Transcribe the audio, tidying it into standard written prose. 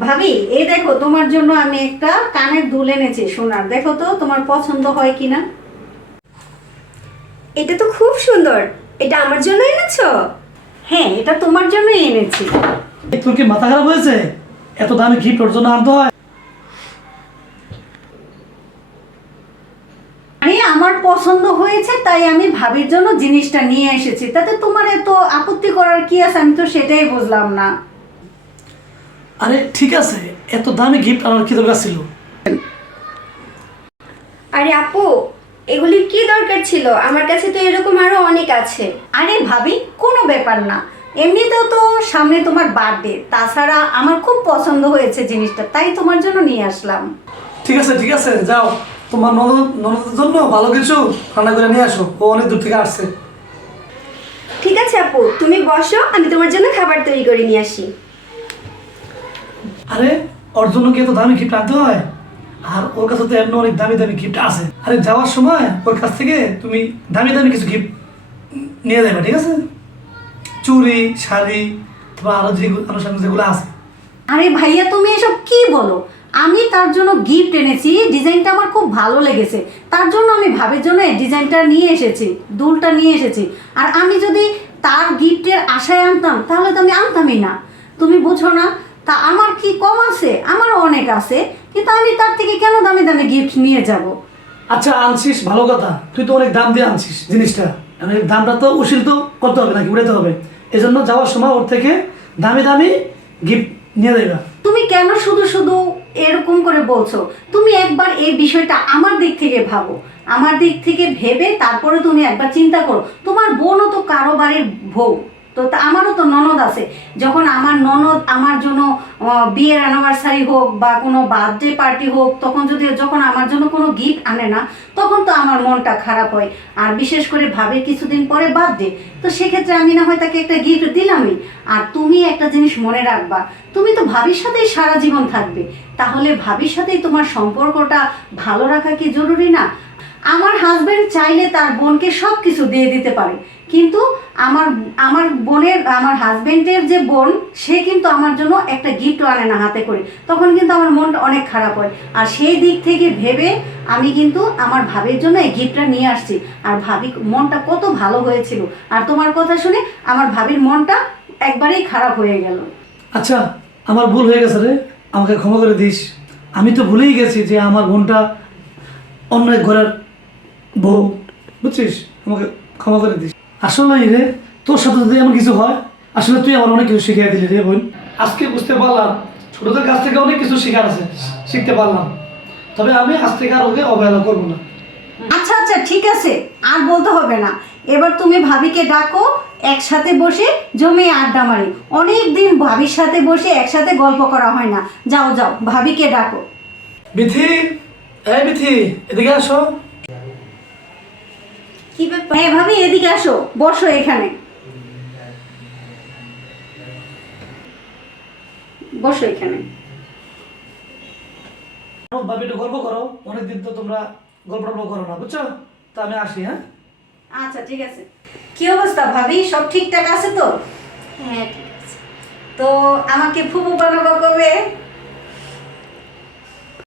ভাবি, এই দেখো তোমার জন্য আমি একটা কানের দুল এনেছি সোনার। দেখো তো তোমার পছন্দ হয় কিনা। এটা তো খুব সুন্দর। এটা আমার জন্য এনেছো? হ্যাঁ, এটা তোমার জন্যই এনেছি। তোর কি মাথা খারাপ হয়েছে? এত দামি গিফট ওর জন্য আনতে হয়? আরে আমার পছন্দ হয়েছে তাই আমি ভাবির জন্য জিনিসটা নিয়ে এসেছি, তাতে তোমার এত আপত্তি করার কি আছে? আমি তো সেটাই বুঝলাম না। আরে ঠিক আছে, এত দামি গিফট আনার কি দরকার ছিল? আরে আপু, এগুলির কি দরকার ছিল? আমার কাছে তো এরকম আরো অনেক আছে। আরে ভাবি, কোনো ব্যাপার না। এমনিতেও তো সামনে তোমার বার্থডে, তাছাড়া আমার খুব পছন্দ হয়েছে জিনিসটা, তাই তোমার জন্য নিয়ে আসলাম। ঠিক আছে ঠিক আছে, যাও তোমার ননদের জন্য ভালো কিছু রান্না করে নিয়ে আসো, ও অনেক দূর থেকে আসছে। ঠিক আছে আপু, তুমি বসো, আমি তোমার জন্য খাবার তৈরি করে নিয়ে আসি। আরে ওর জন্য কি এত দামি গিফট আনতে হয়? আর ওর কাছে তো এমনি অনেক দামি দামি গিফট আছে। আরে যাওয়ার সময় ওর কাছ থেকে তুমি দামি দামি কিছু গিফট নিয়ে যাবে, ঠিক আছে? চুড়ি, শাড়ি বা আরো যে আনুষঙ্গিক যেগুলো আছে। আরে ভাইয়া, তুমি এসব কি বলো? আমি তার জন্য গিফট এনেছি, ডিজাইনটা আমার খুব ভালো লেগেছে, তার জন্য আমি ভাবির জন্য এই ডিজাইনটা নিয়ে এসেছি, দুলটা নিয়ে এসেছি। আর আমি যদি তার গিফটের আশায় আনতাম তাহলে তো আমি আনতামই না। তুমি বুঝো না? তা আমার কি কম আছে? আমারও অনেক আছে, কিন্তু আমি তার থেকে কেন দামি দামি গিফট নিয়ে যাব? আচ্ছা আনছিস ভালো কথা, তুই তো অনেক দাম দিয়ে আনছিস জিনিসটা, মানে দামটা তো উশিল তো করতে হবে নাকি, উড়াতে হবে। এই জন্য যাওয়ার সময় ওর থেকে দামি দামি গিফট নিয়ে দেবে। তুমি কেন শুধু শুধু এরকম করে বলছো? তুমি একবার এই বিষয়টা আমার দিক থেকে ভাবো। আমার দিক থেকে ভেবে তারপরে তুমি একবার চিন্তা করো। তোমার বোনও তো কারো বাড়ির বউ, তো আমারও তো ননদ আছে। যখন আমার ননদ আমার জন্য বিয়ের অ্যানিভার্সারি হোক বা কোনো বার্থডে পার্টি হোক, তখন যখন আমার জন্য কোনো গিফট আনে না, তখন তো আমার মনটা খারাপ হয়। আর বিশেষ করে ভাবির কিছুদিন পরে বার্থডে, তো সেক্ষেত্রে আমি না হয় তাকে একটা গিফট দিলামই। আর তুমি একটা জিনিস মনে রাখবা, তুমি তো ভাবির সাথেই সারা জীবন থাকবে, তাহলে ভাবির সাথেই তোমার সম্পর্কটা ভালো রাখা কি জরুরি না? আমার হাজবেন্ড চাইলে তার বোনকে সব কিছু দিয়ে দিতে পারে, কিন্তু আমার আমার হাজবেন্ডের যে বোন, সে কিন্তু আমার জন্য একটা গিফটও আনে না হাতে করে, তখন কিন্তু আমার মনটা অনেক খারাপ হয়। আর সেই দিক থেকে ভেবে আমি কিন্তু আমার ভাবির জন্য এই গিফটটা নিয়ে আসছি। আর ভাবি মনটা কত ভালো হয়েছিল, আর তোমার কথা শুনে আমার ভাবির মনটা একবারেই খারাপ হয়ে গেল। আচ্ছা আমার ভুল হয়ে গেছে রে, আমাকে ক্ষমা করে দিস। আমি তো ভুলেই গেছি যে আমার বোনটা অন্য এক ঘরের বউ, বুঝছিস? আমাকে ক্ষমা করে দিস। আসলে রে, তোর সাথে যদি এমন কিছু হয়, আসলে তুই আমার অনেক কিছু শিখিয়ে দিলি রে বোন। আজকে বুঝতে পারলাম ছোটদের কাছ থেকে অনেক কিছু শেখার আছে, শিখতে পারলাম। তবে আমি আজ থেকে আর ওকে অবহেলা করবো না। আচ্ছা আচ্ছা, ঠিক আছে, আর বলতে হবে না। এবার তুমি ভাবিকে ডাকো, একসাথে বসে জমিয়ে আড্ডা মারি। অনেক দিন ভাবির সাথে বসে একসাথে গল্প করা হয় না। যাও যাও, ভাবিকে ডাকো। বিথি, এই বিথি, এদিকে আসো। কি ব্যাপার? হ্যাঁ ভাবি, এদিকে আসো, বসো এখানে, বসো এখানে। ভাবি একটু গল্প করো, অনেকদিন তো তোমরা গল্প টল্প করো না, বুঝছো? তো আমি আসি, হ্যাঁ? আচ্ছা ঠিক আছে। কি অবস্থা ভাবি, সব ঠিকঠাক আছে তো? হ্যাঁ ঠিক আছে। তো আমাকে ফুপু বানাবো কবে?